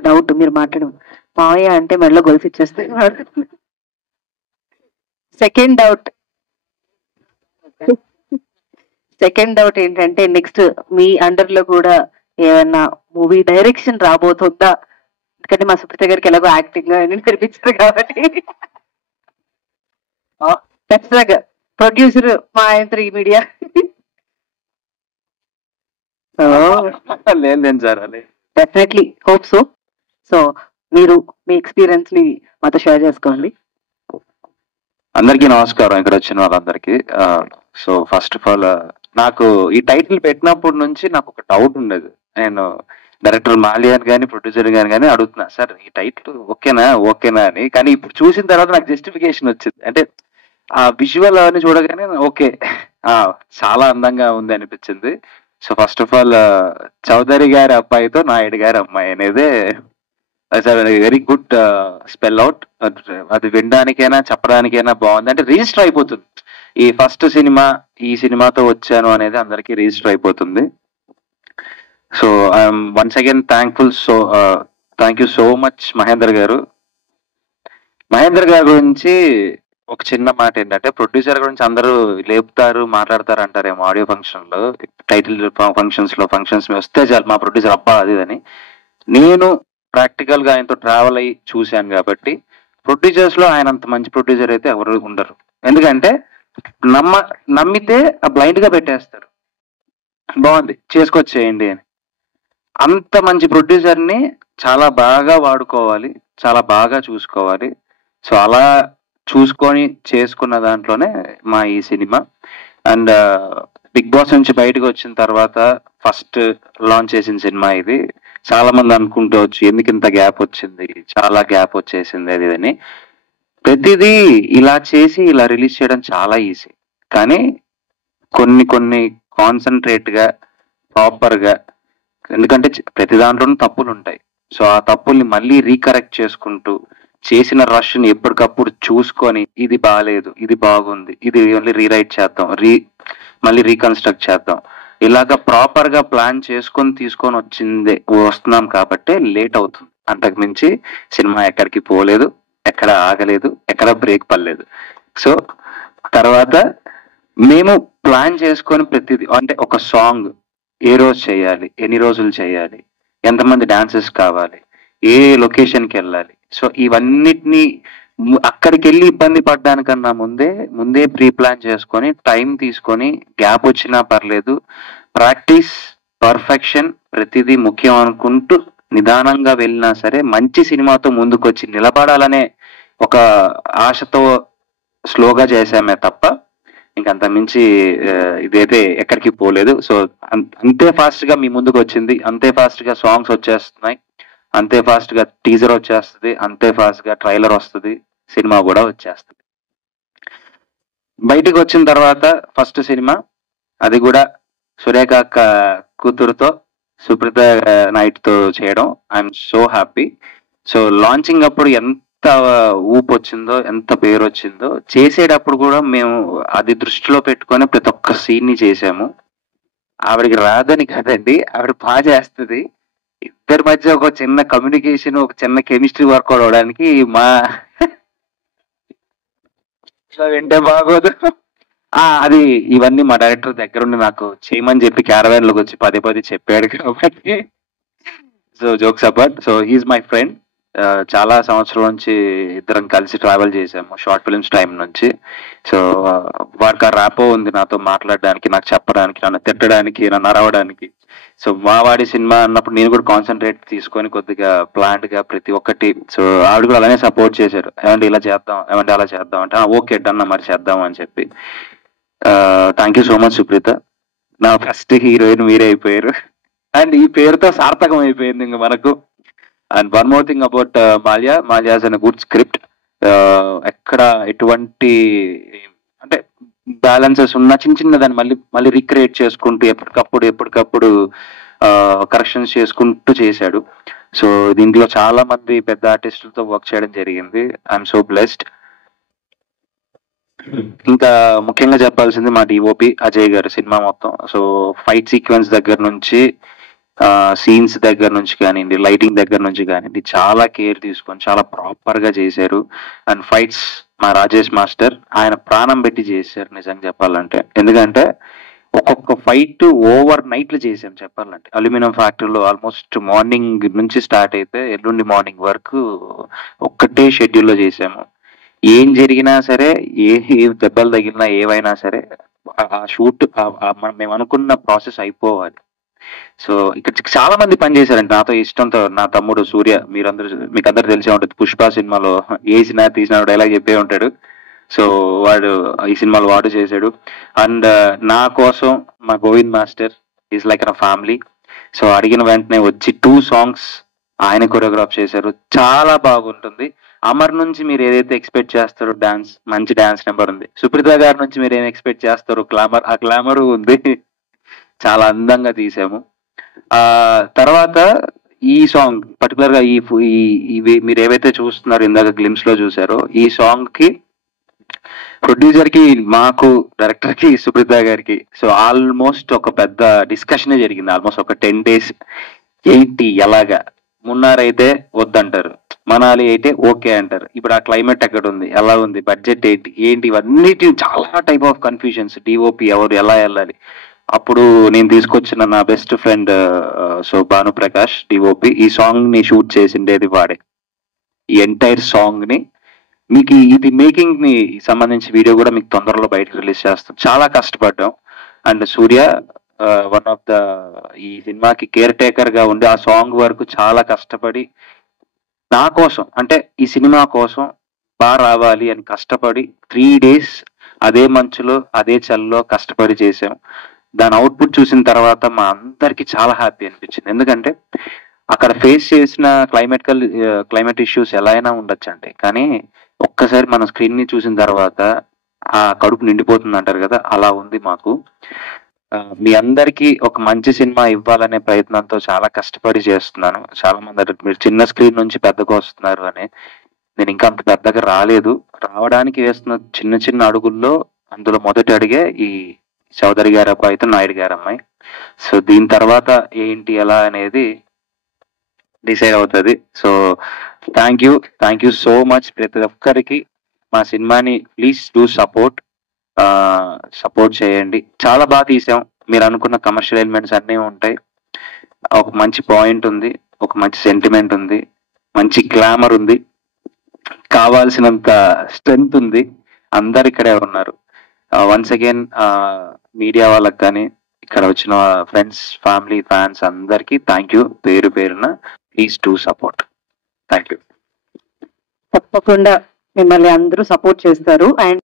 ఒక డౌట్ మీరు మాట్లాడడం మావయ్య అంటే మెడలో గొలుసు ఇచ్చేస్తే సెకండ్ డౌట్ ఏంటంటే నెక్స్ట్ మీ అండర్ లో కూడా ఏమన్నా మూవీ డైరెక్షన్ రాబోతుందా? ఎందుకంటే మా సుప్రీత గారికి ఎలాగో యాక్టింగ్ అని తెరిపించారు కాబట్టి ఖచ్చితంగా ప్రొడ్యూసర్ మా యంత్రి మీడియా లేదు సార్ అదే డెఫినెట్లీ హోప్ సో. సో మీరు మీ ఎక్స్పీరియన్స్ ని మాతో షేర్ చేసుకోండి. అందరికీ నమస్కారం, ఇక్కడ వచ్చిన వాళ్ళందరికీ. సో ఫస్ట్ ఆఫ్ ఆల్ నాకు ఈ టైటిల్ పెట్టినప్పటి నుంచి నాకు ఒక డౌట్ ఉండేది. నేను డైరెక్టర్ మాల్యాన్ కానీ ప్రొడ్యూసర్ కానీ అడుగుతున్నా, సార్ ఈ టైటిల్ ఓకేనా అని. కానీ ఇప్పుడు చూసిన తర్వాత నాకు జస్టిఫికేషన్ వచ్చింది. అంటే ఆ విజువల్ అని చూడగానే ఓకే, చాలా అందంగా ఉంది అనిపించింది. So first of all Chowdary గారి అబ్బాయితో నాయుడు గారి అమ్మాయి అనేది వెరీ గుడ్ స్పెల్ అవుట్. అది వినడానికైనా చెప్పడానికైనా బాగుంది. అంటే రిజిస్టర్ అయిపోతుంది. ఈ ఫస్ట్ సినిమా ఈ సినిమాతో వచ్చాను అనేది అందరికీ రిజిస్టర్ అయిపోతుంది. So I'm once again thankful. So thank you so much Mahender గారు. మహేందర్ గారి గురించి ఒక చిన్న మాట ఏంటంటే, ప్రొడ్యూసర్ గురించి అందరూ లేపుతారు మాట్లాడతారు అంటారేమో ఆడియో ఫంక్షన్ లో, టైటిల్ ఫంక్షన్స్ వస్తే చాలు మా ప్రొడ్యూసర్ అబ్బా అది అని. నేను ప్రాక్టికల్ గా ఆయనతో ట్రావెల్ అయ్యి చూశాను కాబట్టి ప్రొడ్యూసర్స్ లో ఆయన అంత మంచి ప్రొడ్యూసర్ అయితే ఎవరు ఉండరు. ఎందుకంటే నమ్మితే బ్లైండ్ గా పెట్టేస్తారు, బాగుంది చేసుకొచ్చేయండి అని. అంత మంచి ప్రొడ్యూసర్ ని చాలా బాగా వాడుకోవాలి, చాలా బాగా చూసుకోవాలి. సో అలా చూసుకొని చేసుకున్న దాంట్లోనే మా ఈ సినిమా. అండ్ బిగ్ బాస్ నుంచి బయటకు వచ్చిన తర్వాత ఫస్ట్ లాంచ్ చేసిన సినిమా ఇది. చాలా మంది అనుకుంటవచ్చు ఎందుకు ఇంత గ్యాప్ వచ్చింది, చాలా గ్యాప్ వచ్చేసింది అది అని. ప్రతిదీ ఇలా చేసి ఇలా రిలీజ్ చేయడం చాలా ఈజీ, కానీ కొన్ని కాన్సన్ట్రేట్ గా ప్రాపర్ గా, ఎందుకంటే ప్రతి దాంట్లోనూ తప్పులు ఉంటాయి. సో ఆ తప్పుల్ని మళ్ళీ రీకరెక్ట్ చేసుకుంటూ చేసిన రష్ ని ఎప్పటికప్పుడు చూసుకొని ఇది బాగాలేదు, ఇది బాగుంది, ఇది మళ్ళీ రీరైట్ చేద్దాం, మళ్ళీ రీకన్స్ట్రక్ట్ చేద్దాం, ఇలాగా ప్రాపర్ గా ప్లాన్ చేసుకొని తీసుకొని వస్తున్నాం కాబట్టి లేట్ అవుతుంది. అంతకు మించి సినిమా ఎక్కడికి పోలేదు, ఎక్కడ ఆగలేదు, ఎక్కడ బ్రేక్ పడలేదు. సో తర్వాత మేము ప్లాన్ చేసుకొని ప్రతిదీ, అంటే ఒక సాంగ్ ఏ రోజు చేయాలి, ఎన్ని రోజులు చేయాలి, ఎంతమంది డాన్సర్స్ కావాలి, ఏ లొకేషన్కి వెళ్ళాలి, సో ఇవన్నిటిని అక్కడికి వెళ్ళి ఇబ్బంది పడ్డానికన్నా ముందే ప్రీ ప్లాన్ చేసుకొని టైం తీసుకొని, గ్యాప్ వచ్చినా పర్లేదు, ప్రాక్టీస్, పర్ఫెక్షన్ ప్రతిదీ ముఖ్యం అనుకుంటూ నిదానంగా వెళ్ళినా సరే మంచి సినిమాతో ముందుకొచ్చి నిలబడాలనే ఒక ఆశతో స్లోగా చేశామే తప్ప ఇంకంత మించి ఇదైతే ఎక్కడికి పోలేదు. సో అంతే ఫాస్ట్ గా మీ ముందుకు వచ్చింది, అంతే ఫాస్ట్ గా సాంగ్స్ వచ్చేస్తున్నాయి, అంతే ఫాస్ట్ గా టీజర్ వచ్చేస్తుంది, అంతే ఫాస్ట్ గా ట్రైలర్ వస్తుంది, సినిమా కూడా వచ్చేస్తుంది. బయటికి వచ్చిన తర్వాత ఫస్ట్ సినిమా, అది కూడా సురేఖ కూతురుతో సుప్రీత నైట్తో చేయడం, I'm so happy. So launching అప్పుడు ఎంత ఊపు వచ్చిందో, ఎంత పేరు వచ్చిందో, చేసేటప్పుడు కూడా మేము అది దృష్టిలో పెట్టుకొని ప్రతి ఒక్క సీన్ ని చేసాము. ఆవిడకి రాదని కదండి, ఆవిడ బాగా చేస్తుంది. ఇద్దరి మధ్య ఒక చిన్న కమ్యూనికేషన్, ఒక చిన్న కెమిస్ట్రీ వర్కౌట్ అవడానికి మా వింటే బాగోదు. అది ఇవన్నీ మా డైరెక్టర్ దగ్గరుండి నాకు చేయమని చెప్పి క్యారవాన్ లోకి వచ్చి పదే చెప్పాడు కాబట్టి. So jokes apart, so he's my friend. చాలా సంవత్సరం నుంచి ఇద్దరం కలిసి ట్రావెల్ చేసాము, షార్ట్ ఫిల్మ్స్ టైం నుంచి. సో వాడికి ఆ ర్యాపో ఉంది నాతో మాట్లాడడానికి, నాకు చెప్పడానికి, నన్ను తిట్టడానికి, నన్ను అరవడానికి. సో మావాడి సినిమా అన్నప్పుడు నేను కూడా కాన్సన్ట్రేట్ తీసుకొని కొద్దిగా ప్లాంట్ గా ప్రతి ఒక్కటి. సో ఆవిడ కూడా అలానే సపోర్ట్ చేశారు, ఏమంటే ఇలా చేద్దాం, ఏమంటే అలా చేద్దాం అంటే ఓకే డన్ మరి చేద్దాం అని చెప్పి. Thank you so much Supritha, నా ఫస్ట్ హీరోయిన్ మీరే అయిపోయారు. అండ్ ఈ పేరుతో సార్థకం అయిపోయింది ఇంకా మనకు. And one more thing about Mallya an good script. ఎక్కడ ఎటువంటి అంటే బ్యాలెన్సెస్ ఉన్న చిన్న దాన్ని మళ్ళీ రీక్రియేట్ చేసుకుంటూ ఎప్పటికప్పుడు కరెక్షన్స్ చేసుకుంటూ చేశాడు. సో దీంట్లో చాలా మంది పెద్ద ఆర్టిస్టులతో వర్క్ చేయడం జరిగింది. I'm so blessed. ఇంకా ముఖ్యంగా చెప్పాల్సింది మా డిఓపి అజయ్ గారు సినిమా మొత్తం. సో ఫైట్ సీక్వెన్స్ దగ్గర నుంచి సీన్స్ దగ్గర నుంచి కానివ్వండి, లైటింగ్ దగ్గర నుంచి కానివ్వండి, చాలా కేర్ తీసుకొని చాలా ప్రాపర్ గా చేశారు. అండ్ ఫైట్స్ మా రాజేష్ మాస్టర్ ఆయన ప్రాణం పెట్టి చేశారు నిజంగా చెప్పాలంటే. ఎందుకంటే ఒక్కొక్క ఫైట్ ఓవర్ నైట్లు చేసాం చెప్పాలంటే. అల్యూమినియం ఫ్యాక్టరీలో ఆల్మోస్ట్ మార్నింగ్ నుంచి స్టార్ట్ అయితే ఎల్లుండి మార్నింగ్ వరకు ఒక్కటే షెడ్యూల్లో చేసాము. ఏం జరిగినా సరే, ఏ దెబ్బలు తగిలినా ఏవైనా సరే ఆ షూట్ మేము అనుకున్న ప్రాసెస్ అయిపోవాలి. సో ఇక్కడ చాలా మంది పనిచేశారండి నాతో ఇష్టంతో. నా తమ్ముడు సూర్య, మీకు అందరు తెలిసే ఉంటుంది, పుష్ప సినిమాలో వేసినా తీసిన డైలాగ్ చెప్పే ఉంటాడు. సో వాడు ఈ సినిమాలో వాడు చేశాడు. అండ్ నా కోసం మా Govind master is like a family. So అడిగిన వెంటనే వచ్చి 2 songs ఆయన కొరియోగ్రాఫ్ చేశారు. చాలా బాగుంటుంది. అమర్ నుంచి మీరు ఏదైతే ఎక్స్పెక్ట్ చేస్తారో డాన్స్, మంచి డాన్స్ నెంబర్ ఉంది. సుప్రీత గారి నుంచి మీరు ఏం ఎక్స్పెక్ట్ చేస్తారో గ్లామర్, ఆ గ్లామర్ ఉంది. చాలా అందంగా తీసాము. తర్వాత ఈ సాంగ్ పర్టికులర్ గా ఇవి మీరు ఏవైతే చూస్తున్నారో, ఇందాక గ్లిమ్స్ లో చూసారో, ఈ సాంగ్ కి ప్రొడ్యూసర్ కి, మాకు, డైరెక్టర్ కి, సుప్రీత గారికి సో ఆల్మోస్ట్ ఒక పెద్ద డిస్కషన్ జరిగింది. ఆల్మోస్ట్ ఒక 10 days. ఏంటి ఎలాగా, మున్నార్ అయితే వద్దంటారు, మనాలి అయితే ఓకే అంటారు. ఇప్పుడు ఆ క్లైమేట్ ఎక్కడ ఉంది, ఎలా ఉంది, బడ్జెట్ ఏంటి ఇవన్నిటి చాలా టైప్ ఆఫ్ కన్ఫ్యూజన్స్. డిఓపి ఎవరు, ఎలా వెళ్ళాలి. అప్పుడు నేను తీసుకొచ్చిన నా best friend so Bhanu Prakash DOP ఈ సాంగ్ ని షూట్ చేసిండేది వాడే. ఈ ఎంటైర్ సాంగ్ ని మీకు ఇది మేకింగ్ ని సంబంధించి వీడియో కూడా మీకు తొందరలో బయటకు రిలీజ్ చేస్తాం. చాలా కష్టపడ్డాం. And Surya one of the ఈ సినిమాకి కేర్ టేకర్ గా ఉండి ఆ సాంగ్ వరకు చాలా కష్టపడి నా కోసం, అంటే ఈ సినిమా కోసం బాగా రావాలి అని కష్టపడి 3 days అదే మంచులో అదే చలిలో కష్టపడి చేసాం. దాని అవుట్పుట్ చూసిన తర్వాత మా అందరికి చాలా హ్యాపీ అనిపించింది. ఎందుకంటే అక్కడ ఫేస్ చేసిన క్లైమేట్ ఇష్యూస్ ఎలా అయినా ఉండొచ్చండి, కానీ ఒక్కసారి మన స్క్రీన్ ని చూసిన తర్వాత ఆ కడుపు నిండిపోతుంది అంటారు కదా, అలా ఉంది మాకు. మీ అందరికీ ఒక మంచి సినిమా ఇవ్వాలనే ప్రయత్నంతో చాలా కష్టపడి చేస్తున్నాను. చాలా మంది అంటారు మీరు చిన్న స్క్రీన్ నుంచి పెద్దగా వస్తున్నారు అని. నేను ఇంకా అంత పెద్దగా రాలేదు. రావడానికి వేస్తున్న చిన్న చిన్న అడుగుల్లో అందులో మొదటి అడిగే ఈ చౌదరి గారి అబ్బాయితో నాయుడు గారి అమ్మాయి. సో దీని తర్వాత ఏంటి ఎలా అనేది డిసైడ్ అవుతుంది. So thank you so much ప్రతి ఒక్కరికి. మా సినిమాని ప్లీజ్ డూ సపోర్ట్ చేయండి. చాలా బాగా తీసాం. మీరు అనుకున్న కమర్షియల్ ఎలిమెంట్స్ అన్నీ ఉంటాయి. ఒక మంచి పాయింట్ ఉంది, ఒక మంచి సెంటిమెంట్ ఉంది, మంచి గ్లామర్ ఉంది, కావాల్సినంత స్ట్రెంగ్త్ ఉంది. అందరు ఇక్కడే ఉన్నారు. వన్స్ అగైన్ మీడియా వాళ్ళకి కానీ ఇక్కడ వచ్చిన ఫ్రెండ్స్, ఫ్యామిలీ, ఫ్యాన్స్ అందరికి థ్యాంక్ యూ పేరు పేరున. Please do support. Thank you. తప్పకుండా మిమ్మల్ని అందరూ సపోర్ట్ చేస్తారు. అండ్